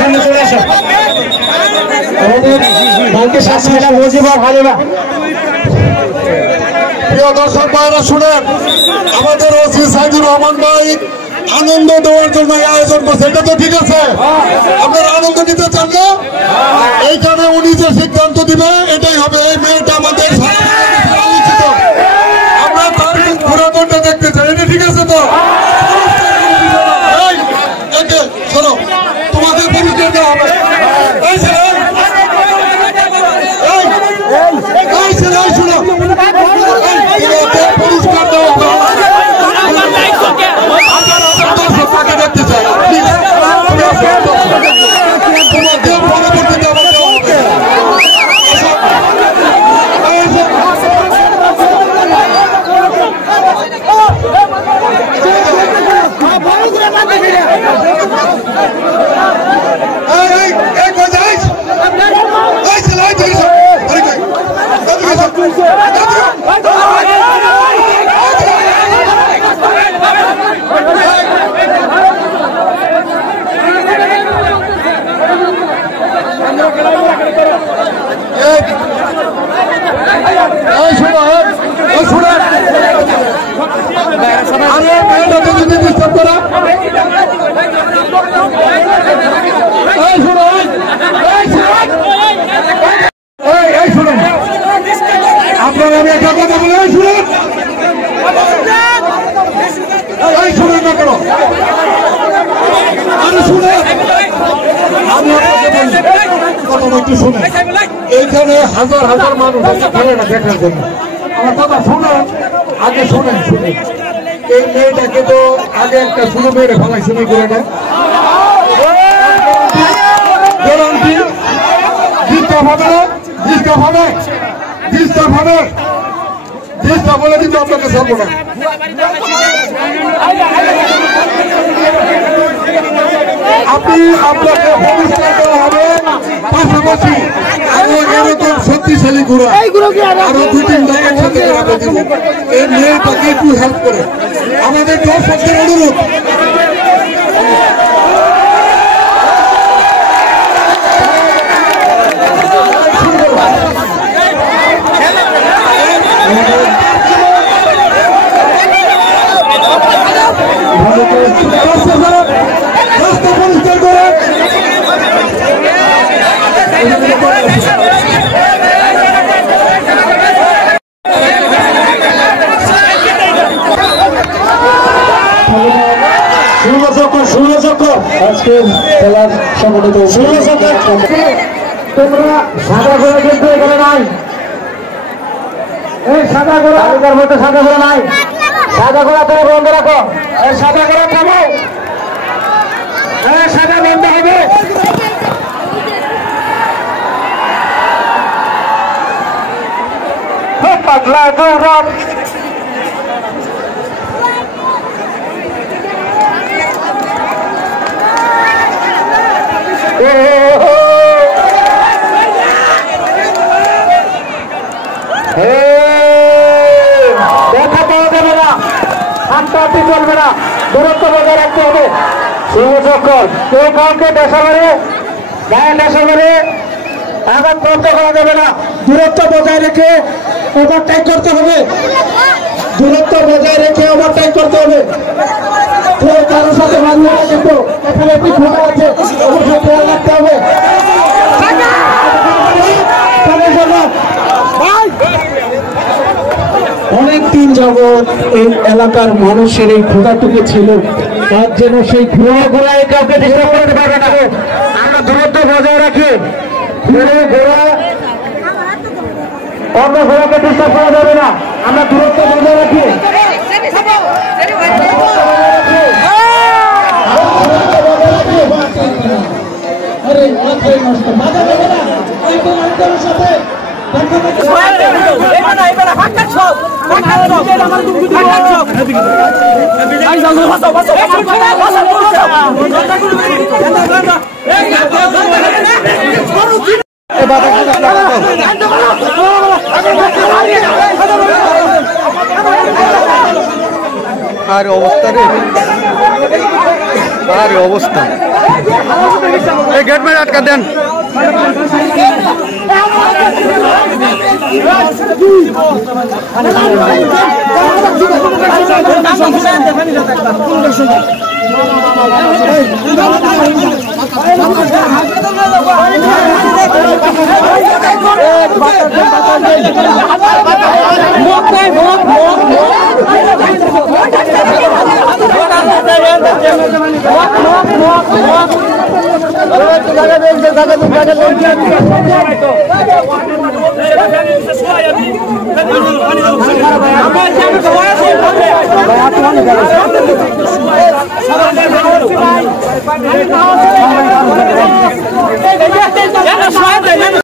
সামনে চলে আসো। প্রিয় দর্শক ভাইরা শুনেন, আমাদের ওসি সাইদুর রহমান ভাই আনন্দ দেওয়ার জন্য আয়োজন করছে, এটা তো ঠিক আছে। আপনারা আনন্দ নিতে চান না? এইখানে উনি যে সিদ্ধান্ত দিবে এটাই হবে। এই মেয়েটা আমাদের আলোচিত, আমরা তার পুরাতনটা দেখতে চাই, এটা ঠিক আছে তো? শোনো, তোমাদের পরিচয় দেওয়া হবে। এই ছেলে শোনো, পুরস্কার দেওয়া হবে। তাকে দেখতে চাই, তোমাদের পরবর্তীতে আবার দেওয়া হবে। আপনারা আমি একটা কথা বলে শুনুন, শুনুন না কেন, আমি শুনে আমি কথা একটু শুনে, এইখানে হাজার হাজার মানুষ খেলাটা দেখার জন্য। আমার কথা শুনুন, আগে শুনেন। এই মেয়েটাকে তো আগে একটা শুরু মেরে ফেলাই শুরু করে না, গ্যারান্টি ডিস্টার্ব হবে না, ডিস্টার্ব হবে বলে কিন্তু আপনাকে ছাড়বো না। আপনি আপনাকে পুরস্কার দেওয়া হবে, পাশাপাশি আরো এরকম শক্তিশালী ঘোড়া আরো 2-3টা একসাথে করাবে দিব। এই মেয়েটাকে একটু হেল্প করে আমাদের দর্শকদের অনুরোধ, রাস্তা পরিষ্কার করে আজকের খেলার সংগঠিত তোমরা সাদা ঘোড়া কিন্তু এখানে নাই। এই সাদা ঘোড়া তালিকার মধ্যে সাদা ঘোড়া নাই। সাদা ঘোড়া তোমরা বন্ধ রাখো। এই সাদা ঘোড়া থামো, সাদা বন্ধ হবে। পাগলা গৌরব দেখা পাওয়া যাবে না, হাঁটাহাঁটি চলবে না, দূরত্ব বজায় রাখতে হবে। শুভচক্কর কেউ কাউকে দেশা মেরে গায়ে দেশা মেরে আঘাত করতে করা যাবে না, দূরত্ব বজায় রেখে ওভারটেক করতে হবে, দূরত্ব বজায় রেখে ওভারটেক করতে হবে। কেউ কারোর সাথে মানবে না, কিন্তু এখানে একটি ঘোড়া আছে, অবশ্যই খেয়াল রাখতে হবে। অনেকদিন যাবৎ এই এলাকার মানুষের এই ক্ষুধাটুকু ছিল, তার জন্য সেই ঘোড়ায় কাউকে ডিস্টার্ব করতে পারবে না। আমরা দূরত্ব বজায় রাখি, ঘোড়া অন্য ঘোড়াকে ডিস্টার্ব করা যাবে না, আমরা দূরত্ব বজায় রাখি। আরে অবস্থা রে, আরে অবস্থা। এই গেট মেরে আটকা দেন।